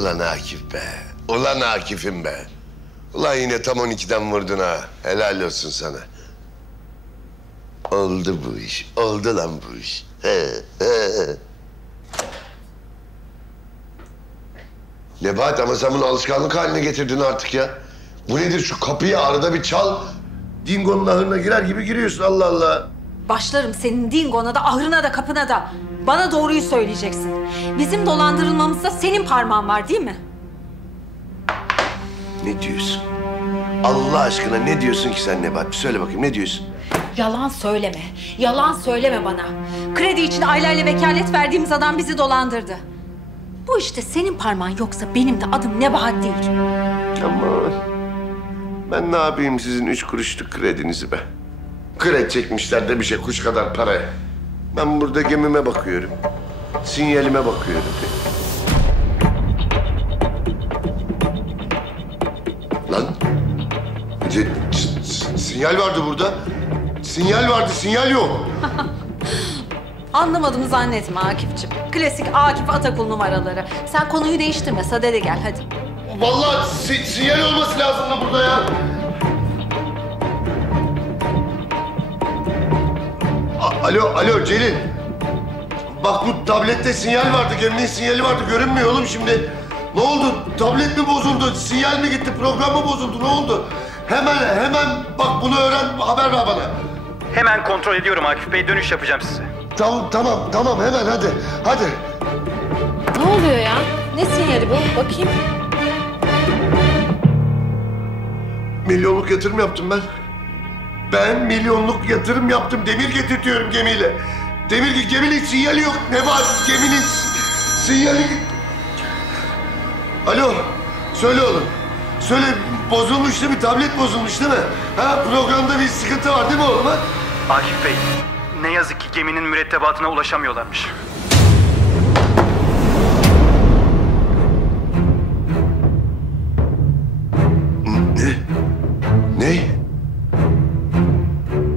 Ulan Akif be. Ulan Akif'im be. Ulan yine tam 12'den vurdun ha. Helal olsun sana. Oldu bu iş. Oldu lan bu iş. Nebahat ama sen bunu alışkanlık haline getirdin artık ya. Bu nedir şu kapıyı arada bir çal. Dingo'nun ahırına girer gibi giriyorsun Allah Allah. Başlarım senin dingona da ahırına da kapına da. Bana doğruyu söyleyeceksin. Bizim dolandırılmamızda senin parmağın var değil mi? Ne diyorsun? Allah aşkına ne diyorsun ki sen Nebahat? Bir söyle bakayım ne diyorsun? Yalan söyleme. Yalan söyleme bana. Kredi için aileyle vekalet verdiğimiz adam bizi dolandırdı. Bu işte senin parmağın yoksa benim de adım Nebahat değil. Aman. Ben ne yapayım sizin 3 kuruşluk kredinizi be? Kredi çekmişler de bir şey kuş kadar paraya. Ben burada gemime bakıyorum. Sinyalime bakıyorum. Lan. Sinyal vardı burada. Sinyal vardı, sinyal yok. Anlamadım zannetme Akif'ciğim. Klasik Akif Atakul numaraları. Sen konuyu değiştirme, sadede gel hadi. Vallahi sinyal olması lazım da burada ya. Alo Celil. Bak bu tablette sinyal vardı, geminin sinyali vardı. Görünmüyor oğlum şimdi. Ne oldu? Tablet mi bozuldu? Sinyal mi gitti? Program mı bozuldu? Ne oldu? Hemen bak bunu öğren, haber ver bana. Hemen kontrol ediyorum Akif Bey. Dönüş yapacağım size. Tamam hemen hadi. Ne oluyor ya? Ne sinyali bu? Bakayım. Milyonluk yatırım yaptım ben. Ben milyonluk yatırım yaptım. Demir getirtiyorum gemiyle. Geminin sinyali yok. Ne var? Geminin sinyali... Alo. Söyle oğlum. Söyle. Bozulmuş değil mi? Tablet bozulmuş değil mi? Ha, programda bir sıkıntı var değil mi oğlum ha? Akif Bey, ne yazık ki geminin mürettebatına ulaşamıyorlarmış. Ne?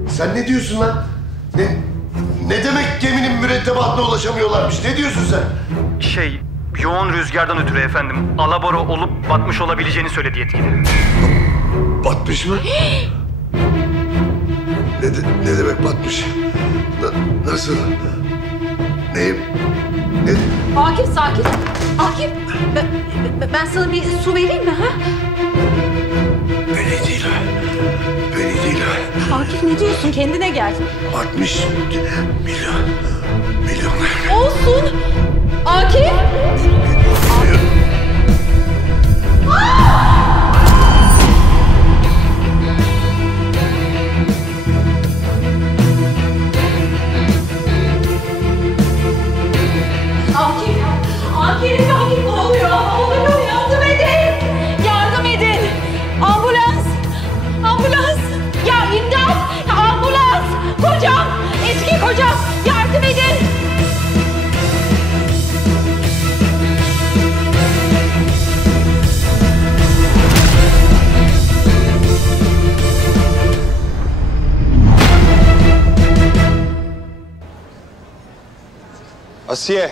Sen ne diyorsun lan? Ne demek geminin mürettebatına ulaşamıyorlarmış? Ne diyorsun sen? Yoğun rüzgardan ötürü efendim. Alabora olup batmış olabileceğini söyledi yetkili. Batmış mı? Ne demek batmış? Nasıl? Ne? Akif sakin. Akif, ben sana bir su vereyim mi ha? Beni değil ha. Akif ne diyorsun? Kendine gel. 60 milyon. Olsun. Akif. Akif ne oluyor? Ne oluyor? Yardım edin. Yardım edin. Ambulans. Ya imdat. Ambulans. Kocam. Eski kocam. Yardım edin. Asiye.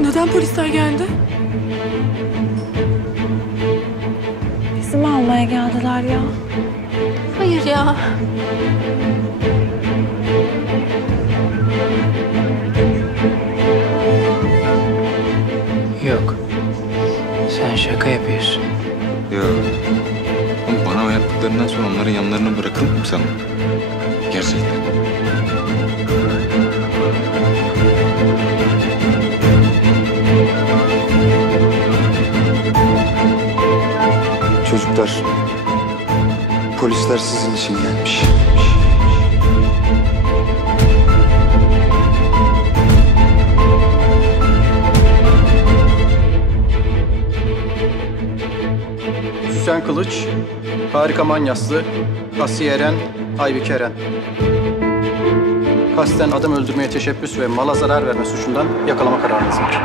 Neden polisler geldi? Bizi mi almaya geldiler ya? Hayır ya. Yok. Sen şaka yapıyorsun. Ya bana o yaptıklarından sonra onların yanlarına bırakılır mı sen? Gerçekten. Çocuklar, polisler sizin için gelmiş. Süsen Kılıç, Harika Manyaslı, Asiye Eren, Aybike Eren. Kasten adam öldürmeye teşebbüs ve mala zarar verme suçundan yakalama kararınız var.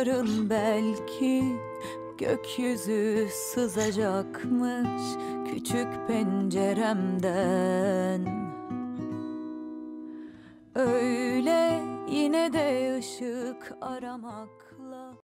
yarın belki gökyüzü sızacakmış küçük penceremden. Öyle yine de ışık aramakla